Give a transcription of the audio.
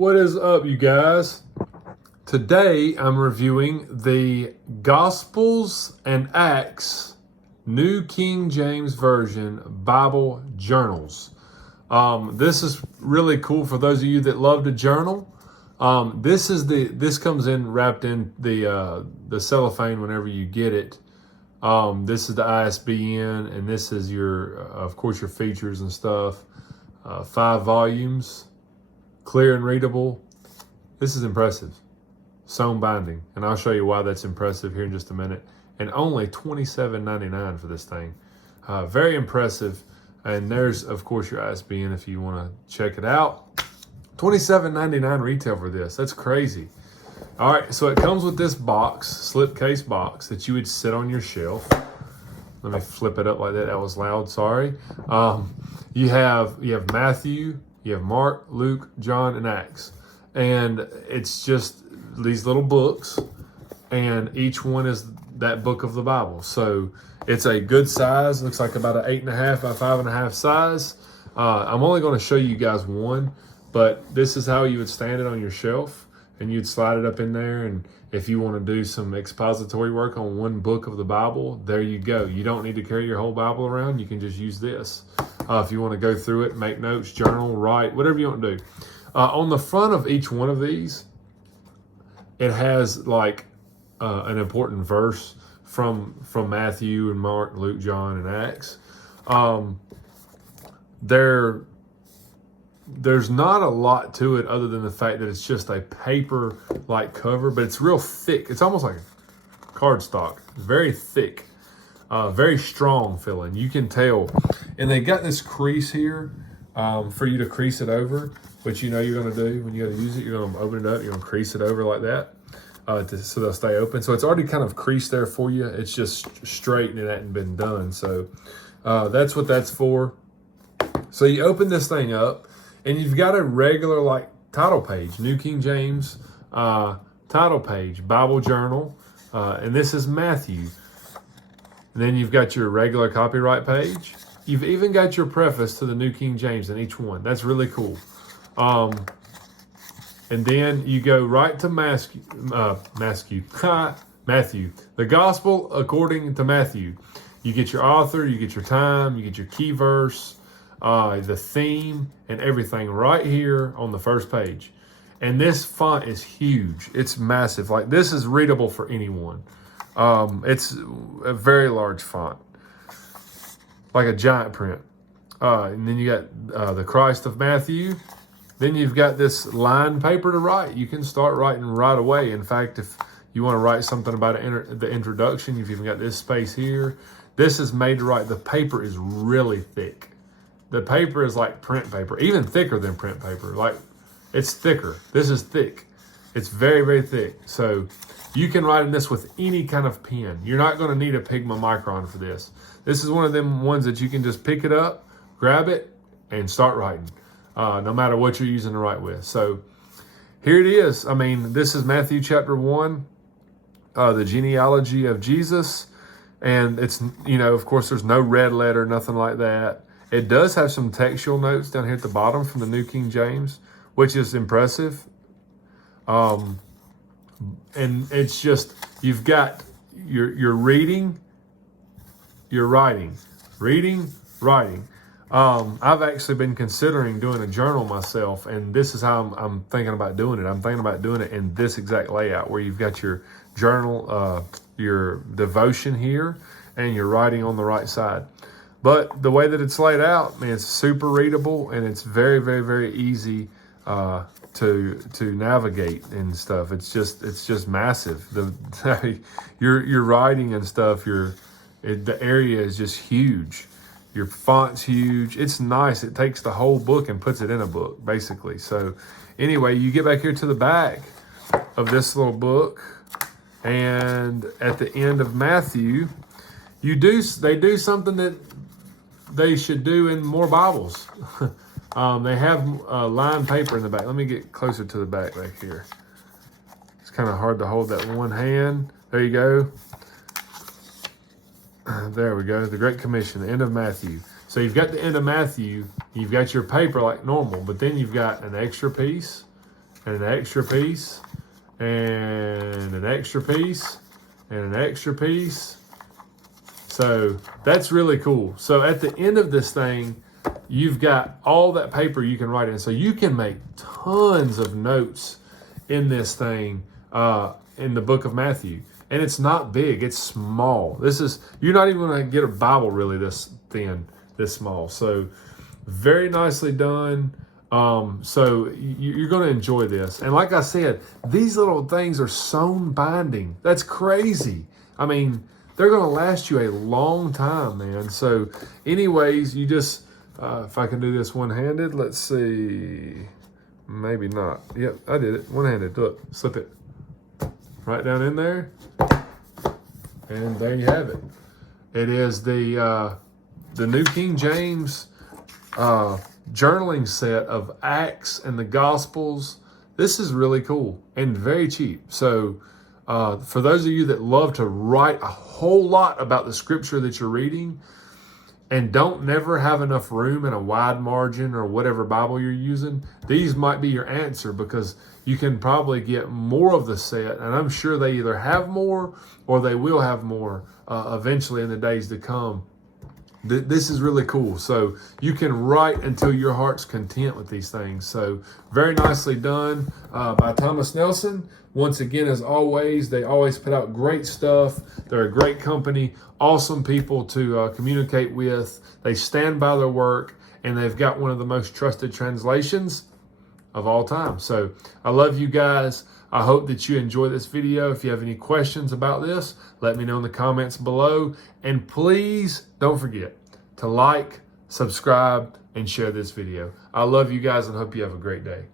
What is up, you guys? Today I'm reviewing the Gospels and Acts New King James Version Bible Journals. This is really cool for those of you that love to journal. This comes in wrapped in the cellophane whenever you get it. This is the ISBN, and this is your, of course, your features and stuff. 5 volumes, clear and readable. This is impressive. Sewn binding, and I'll show you why that's impressive here in just a minute. And only $27.99 for this thing. Very impressive. And there's, of course, your ISBN if you want to check it out. $27.99 retail for this. That's crazy. All right, so it comes with this box, slipcase box, that you would sit on your shelf. Let me flip it up like that. That was loud, sorry. You have Matthew, you have Mark, Luke, John, and Acts. And it's just these little books, and each one is that book of the Bible. So it's a good size. Looks like about an 8.5 by 5.5 size. I'm only going to show you guys one, but this is how you would stand it on your shelf, and you'd slide it up in there. And if you want to do some expository work on one book of the Bible, there you go. You don't need to carry your whole Bible around. You can just use this. If you want to go through it, make notes, journal, write, whatever you want to do. On the front of each one of these, it has like an important verse from Matthew and Mark, Luke, John, and Acts. There's not a lot to it other than the fact that it's just a paper-like cover, but it's real thick. It's almost like a cardstock. It's very thick, very strong feeling. You can tell. And they got this crease here for you to crease it over, which you know you're going to do when you go to use it. You're going to open it up. You're going to crease it over like that so they'll stay open. So it's already kind of creased there for you. It's just straight and it hadn't been done. So that's what that's for. So you open this thing up, and you've got a regular like title page, New King James title page, Bible journal, and this is Matthew. And then you've got your regular copyright page. You've even got your preface to the New King James in each one. That's really cool. And then you go right to Matthew, the Gospel according to Matthew. You get your author, you get your time, you get your key verse, the theme, and everything right here on the first page. And this font is huge. It's massive. Like, this is readable for anyone. It's a very large font, like a giant print. And then you got the Christ of Matthew. Then you've got this lined paper to write. You can start writing right away. In fact, if you want to write something about the introduction, you've even got this space here. This is made to write. The paper is really thick. The paper is like print paper, even thicker than print paper. Like, it's thicker. This is thick. It's very, very thick. So you can write in this with any kind of pen. You're not going to need a Pigma Micron for this. This is one of them ones that you can just pick it up, grab it, and start writing, no matter what you're using to write with. So here it is. I mean, this is Matthew chapter 1, the genealogy of Jesus. And it's, you know, of course, there's no red letter, nothing like that. It does have some textual notes down here at the bottom from the New King James, which is impressive. And it's just, you've got your reading, your writing, reading, writing. I've actually been considering doing a journal myself, and this is how I'm thinking about doing it. I'm thinking about doing it in this exact layout where you've got your journal, your devotion here, and your writing on the right side. But the way that it's laid out, man, it's super readable, and it's very, very, very easy to navigate and stuff. It's just massive. Your writing and stuff, the area is just huge. Your font's huge. It's nice. It takes the whole book and puts it in a book, basically. So anyway, you get back here to the back of this little book, and at the end of Matthew, they do something that they should do in more Bibles. They have lined paper in the back. Let me get closer to the back here. It's kind of hard to hold that in one hand. There you go. There we go. The Great Commission, the end of Matthew. So you've got the end of Matthew, you've got your paper like normal, but then you've got an extra piece, and an extra piece, and an extra piece, and an extra piece. So that's really cool. So at the end of this thing, you've got all that paper you can write in. So you can make tons of notes in this thing, in the book of Matthew. And it's not big, it's small. You're not even gonna get a Bible really this thin, this small. So very nicely done. So you're gonna enjoy this. And like I said, these little things are sewn binding. That's crazy. I mean, they're gonna last you a long time, man. So anyways, you just, if I can do this one-handed, let's see, maybe not. Yep, I did it, one-handed, look, slip it right down in there. And there you have it. It is the New King James journaling set of Acts and the Gospels. This is really cool and very cheap. So for those of you that love to write a whole lot about the scripture that you're reading and don't never have enough room in a wide margin or whatever Bible you're using, these might be your answer, because you can probably get more of the set, and I'm sure they either have more or they will have more eventually in the days to come. This is really cool. So you can write until your heart's content with these things. So very nicely done by Thomas Nelson. Once again, as always, they always put out great stuff. They're a great company, awesome people to communicate with. They stand by their work, and they've got one of the most trusted translations of all time. So I love you guys. I hope that you enjoy this video. If you have any questions about this, let me know in the comments below. And please don't forget to like, subscribe, and share this video. I love you guys and hope you have a great day.